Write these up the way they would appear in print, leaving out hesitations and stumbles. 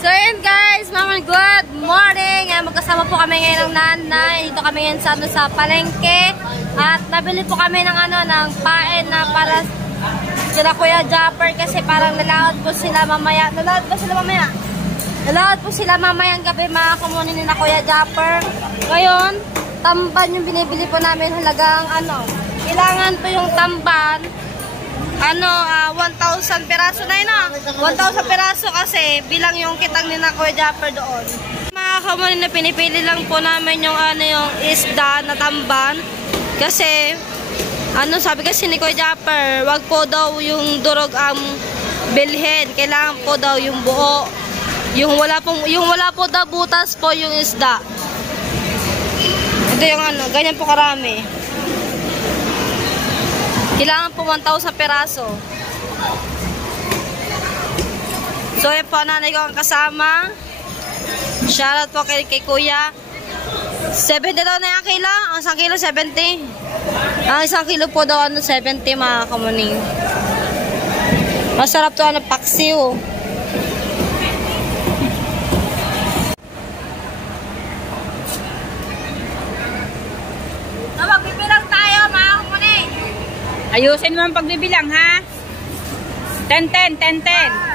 So yun guys, good morning. Magkasama po kami ngayon ng nanay. Dito kami ngayon sa palengke. At nabili po kami ng ng pain na para sila Kuya Japper kasi parang nalakad po sila mamaya. Nalakad po sila mamayang gabi mga kumunin ni na Kuya Japper. Ngayon, tamban yung binibili po namin halagang kailangan po yung tamban 1,000 peraso na yun 1,000 peraso kasi bilang yung kitang ni na Kuya Japper doon. Mga kamunin na pinipili lang po namin yung yung isda na tamban kasi sabi kasi ni Kuya Japper, wag po daw yung durog ang bilhin, kailangan po daw yung buo, yung wala po daw butas po yung isda. Ito yung ganyan po karami. Kailangan po 1,000 peraso. So, yun po, nanay ko ang kasama. Shoutout po kay Kuya. 70 daw na yung kilo. Ang 1 kilo, 70. Ang 1 kilo po daw, 70 mga kamuning. Masarap to, paksiw. Ayusin mo ang pagbibilang, ha? 10-10, 10-10. 100.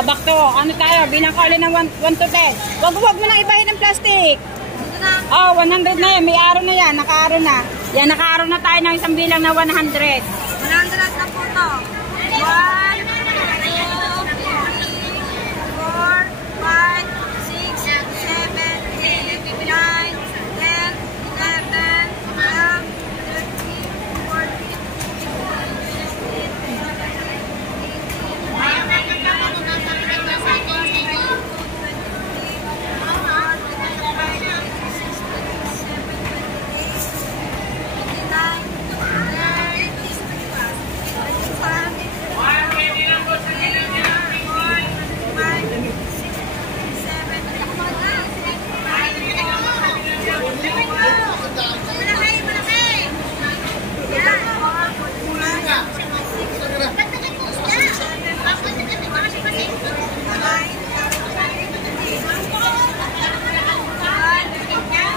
Back to, tayo? Bilang ka ulit ng 1 to 10. Wag mo nang ibahin ng plastic. 100 na yan. May araw na yan. Naka-araw na. Yan, naka-araw na tayo ng isang bilang na 100. 100 na po to. 1, 2, 3, 4, 5, 6, 7, 8, 9, 10, 11, 12, 13, 14, 15, 16, 17, 18, 19, 20, 21, 22, 23, 24, 25, 26, 27, 28, 29, 30, 31, 32, 33, 34, 35, 36, 37, 38, 39, 40, 41, 42, 43, 44, 45, 46, 47, 48, 49, 50, 51, 52, 53, 54, 55, 56, 57, 58, 59, 60, 61, 62, 63, 64, 65, 66, 67, 68, 69, 70,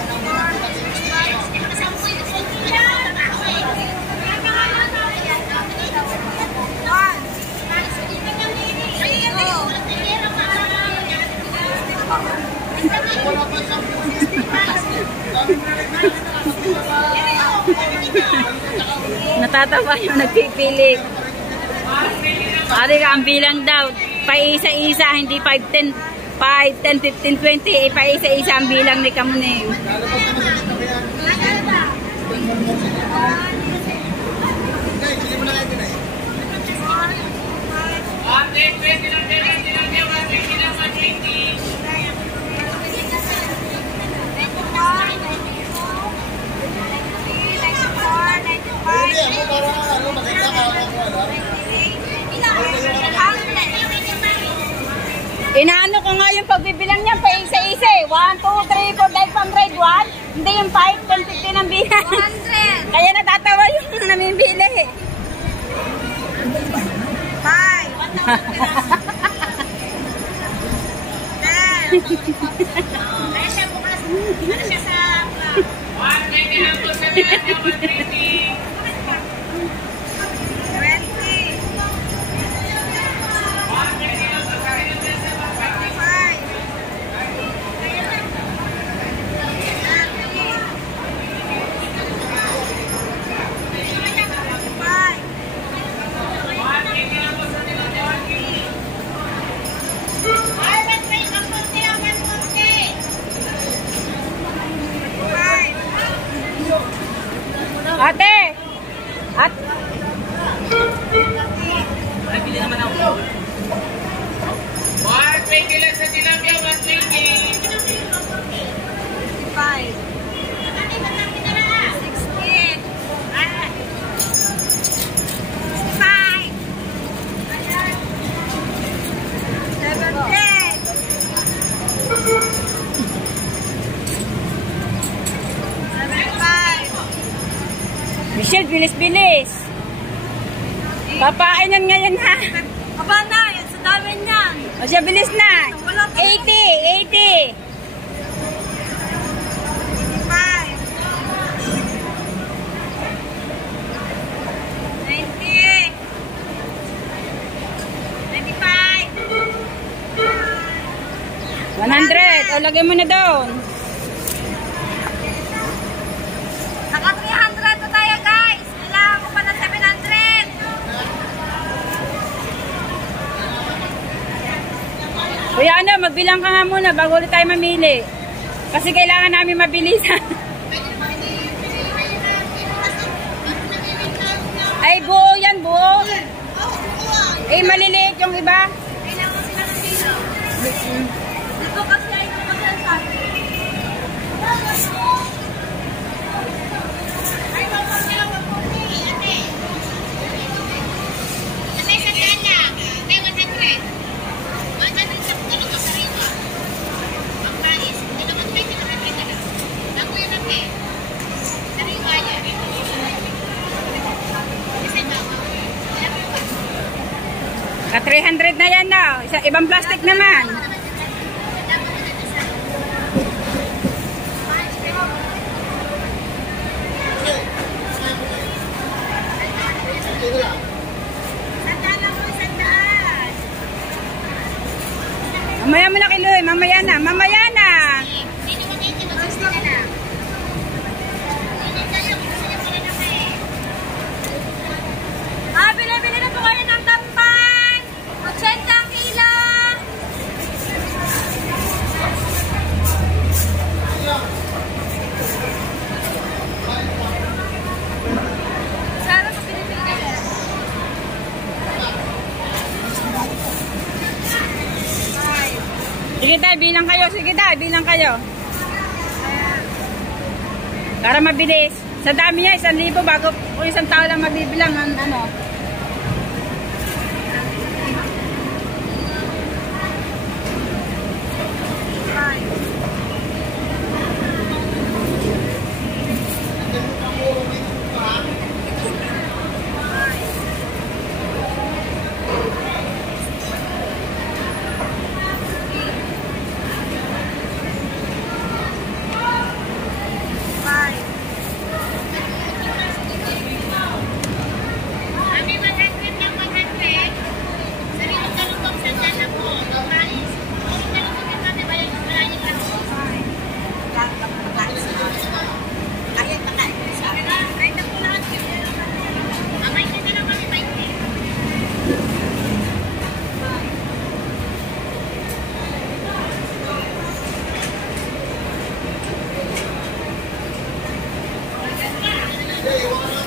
71, 72, 73, 74, 75, 76, 77, 78, 79, 80, 81, 82, 83, 84, 85, 86, 87, 88, 89, 90, 91, 100. Natatawa yung nagpipili. Ari ka, ang bilang daw. Pa-isa-isa, hindi 5-10. 5, 10, 15, 20. Ipa-isa-isa ang bilang ni Kamuning. Inaano ko nga yung pagbibilang niya, pa-isa-isa eh. 1, 2, 3, 4, 5 from grade 1. Hindi yung 5, 10, 15 ang bilang. 100. Kaya natatawa yung namimili. 'Ate! At Nabili naman ako. 120 lang sa tilapia, 120. 5. 16. 65. 70. Michelle, bilis-bilis. Papainan ngayon ha. Aba na, yan sa dami niyan. O siya, bilis na. 80, 80. 100. O, lagay mo na doon. Naka 300 na tayo guys. Kailangan ko pa ng 700. Kuya ano, magbilang ka nga muna bago ulit tayo mamili. Kasi kailangan namin mabilisan. Ay, buo yan, buo. Eh, maliliit yung iba. Kailangan sila ng dito. Dito kasi ay ito kasi ang sabi. Ay, mapagkawa po ni ate. Ate, sa lang. May 100. 100 sa dalawa sa rito. Ang mais. Dalawang 20 na rin na lang. Ako yun ate. Sa rito yan. Kasi ba? Ka 300 na yan na. Ibang plastic naman. Mamaya mo na kiloy. Mamaya na. Mamaya na. Bili-bili na po kayo ng tampan. 80 ang kilo. Sana pa pinipili kayo. Sige tayo, bilang kayo. Sige tayo, bilang kayo. Para mabilis. Sa dami niya, 1,000 bago kung isang tao lang mabibilang. Ano?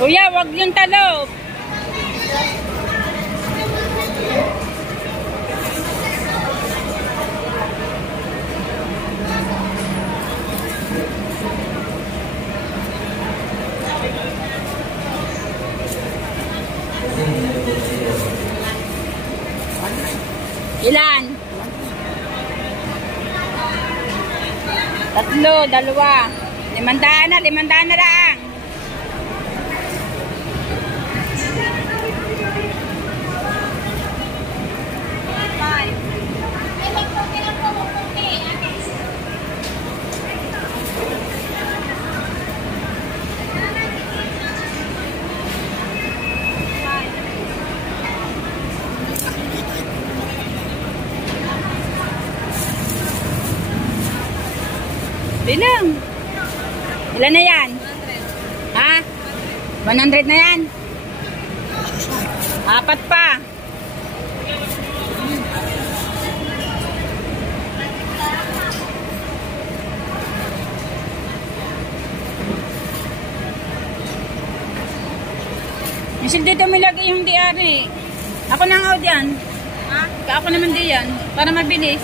Kuya, wag yung talop. Ilan? 3, 2. 500 na, 500 na lang. Bilang. Ilan na yan? 100. Ha? 100 na yan? 4 pa. Michelle, dito mo lagay yung DR eh. Ako na nga diyan. Ha? Ako naman diyan. Para mabilis.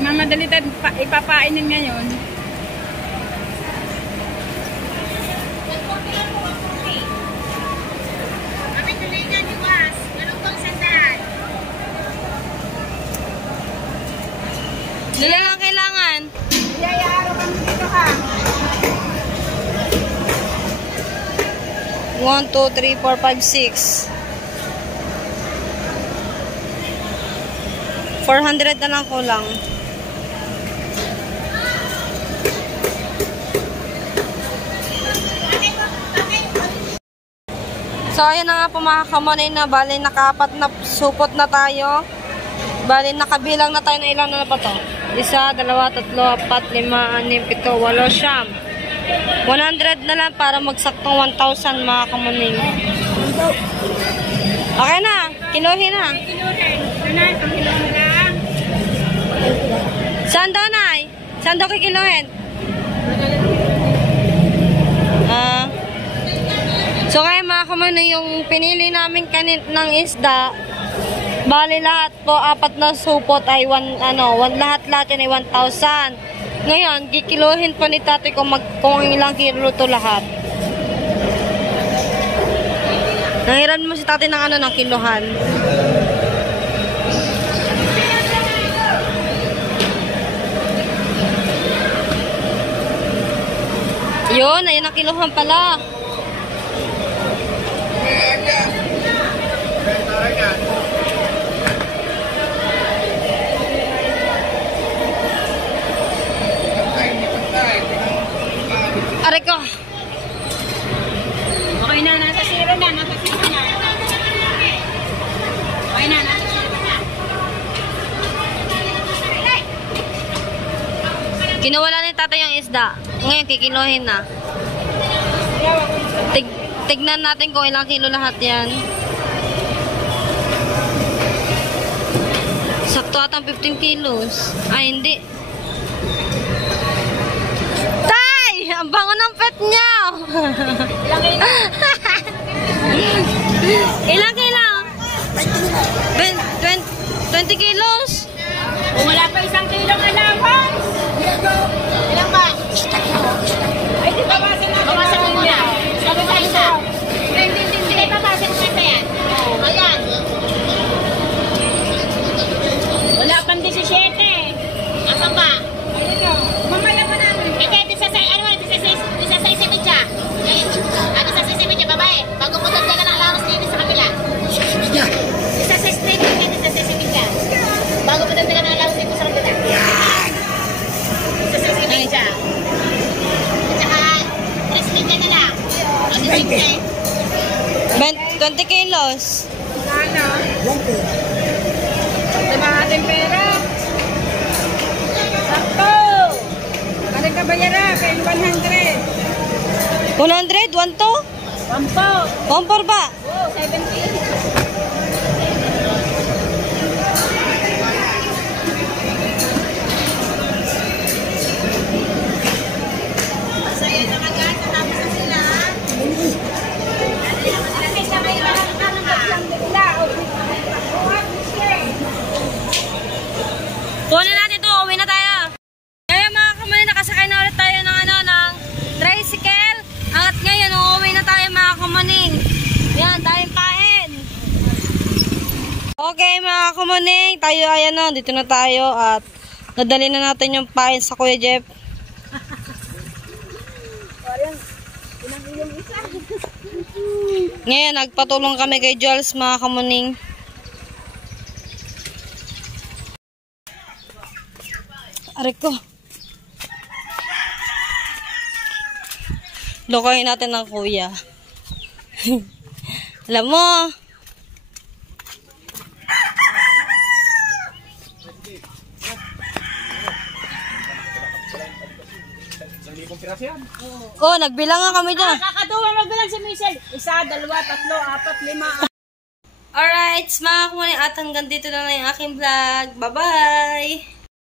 Mamadali tayo ipapainin ngayon. Kami tulingan yung was. Ganun pang sandal. Ilan ang kailangan? Iyayaro kami dito ha. 1, 2, 3, 4, 5, 6. 400 na lang kulang. So, ayan na nga po mga kamonay na bali nakaapat na supot na tayo. Bali nakabilang na tayo na ilan na ba to? 1, 2, 3, 4, 5, 6, 7, 8, 9, 10. 100 na lang para magsaktong 1,000 mga kamonay. Okay na, kiluhin na. Saan daw, Nay? Saan daw kikiluhin? So kaya mga kamonay, yung pinili namin kanit ng isda, bali lahat po, 4 na supot ay lahat yan ay 1,000. Ngayon, kikiluhin pa ni tatay kung ilang kilo to lahat. Nangiran mo si tatay ng ng kiluhan. Yun, ayun ang kiluhan pala. Aray ko. Okay na, nasa 0 na. Nasa 0 na. Okay na, nasa 0 na. Kinawala ni tatay yung isda. Ngayon, kikiluhin na. Tignan natin kung ilang kilo lahat yan. Sakto atang 15 kilos. Ay, hindi. Tay! Ang bango ng pet niya! Ilang kilo? 20 kilos? Kung wala pa 1 kilong allowance. Ilang ba? Ay, di babasan natin. Babasan mo muna. Sabi tayo sa. Hindi, babasan mo na yan. Ayan. Wala pang 17. Asan ba? Ayun yun. Mamaya mo namin. Ito, isa sa isimidya. Ano sa isimidya, babae? Bago mo doon ka ng allowance dito sa kabila. Isa sa straight, ito sa isimidya. Bago mo doon ka ng allowance dito sa kabila. Isa sa isimidya. At saka, isimidya nila. 20 kilos. Ano? Diba ating pera? Sakto! Anong kabayara? Kaya 100. 100? 1 to? 1 1 ba? Oh, 70. Okay mga kumuning, tayo ayan na, dito na tayo at nadali na natin yung pain sa Kuya Jeff. Ngayon, nagpatulong kami kay Jules mga kumuning. Aray ko. Lokohin natin ng kuya. Alam mo. Oh, nagbilang nga kami dyan. Kakatuwang magbilang si Michelle. 1, 2, 3, 4, 5. Alright, mga kumuning at hanggang dito na lang yung aking vlog. Bye-bye!